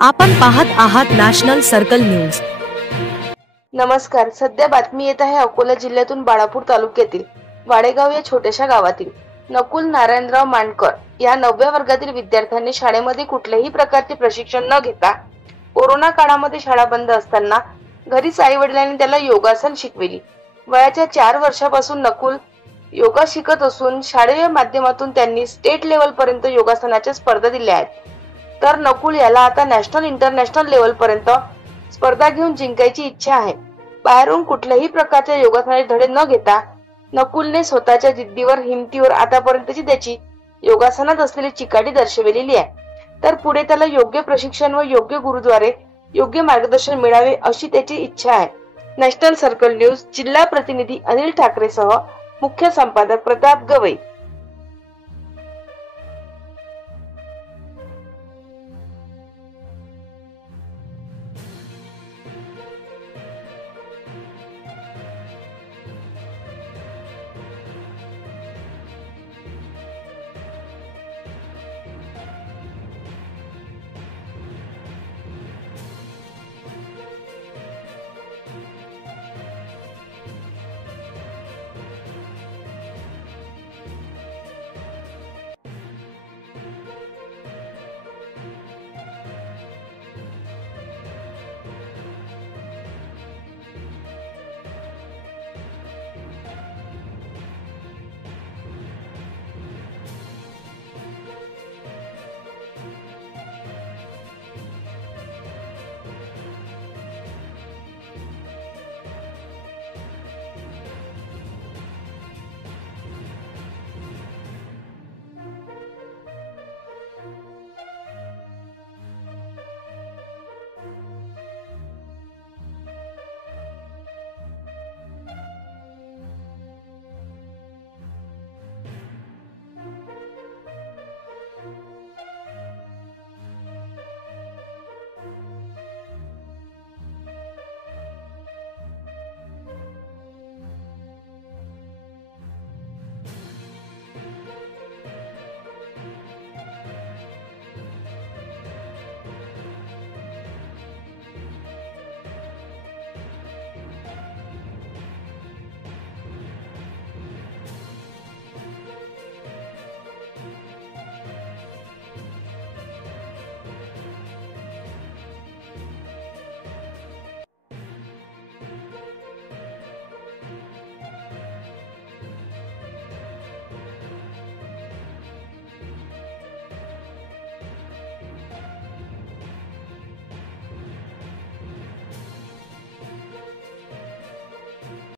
आपण पाहत आहात नॅशनल सर्कल न्यूज। नमस्कार। सध्या बातमी येत आहे अकोला जिल्ह्यातून बाळापूर तालुक्यातील वाडेगाव या छोट्याशा गावातील नकुल नारायणराव मांडकर या 9व्या वर्गातील विद्यार्थ्यांनी शाळेमध्ये कुठल्याही प्रकारचे प्रशिक्षण न घेता कोरोना काळामध्ये शाळा बंद असताना घरीच आई-वडिलांनी त्याला योगासन शिकवली। वयाच्या 4 वर्षापासून नकुल योगा शिकत असून शाळेय माध्यमातून त्यांनी स्टेट लेवल पर्यंत योगासनाच्या स्पर्धा दिल्या आहेत। तर नकुल याला आता नॅशनल इंटरनॅशनल लेवल पर्यंत स्पर्धा घेऊन जिंकायची इच्छा आहे। बाहेरून कुठल्याही प्रकारच्या योगासनाचे धडे न घेता नकुलने स्वतःच्या जिद्दीवर हिमतीवर आतापर्यंतची त्याची योगासनात असलेली चिकाटी दर्शविलेली आहे। तर पुढे त्याला योग्य प्रशिक्षण व योग्य गुरुद्वारे योग्य मार्गदर्शन मिळावे अशी त्याची इच्छा आहे। नॅशनल सर्कल न्यूज जिल्हा प्रतिनिधी अनिल ठाकरे सह मुख्य संपादक प्रताप गवई।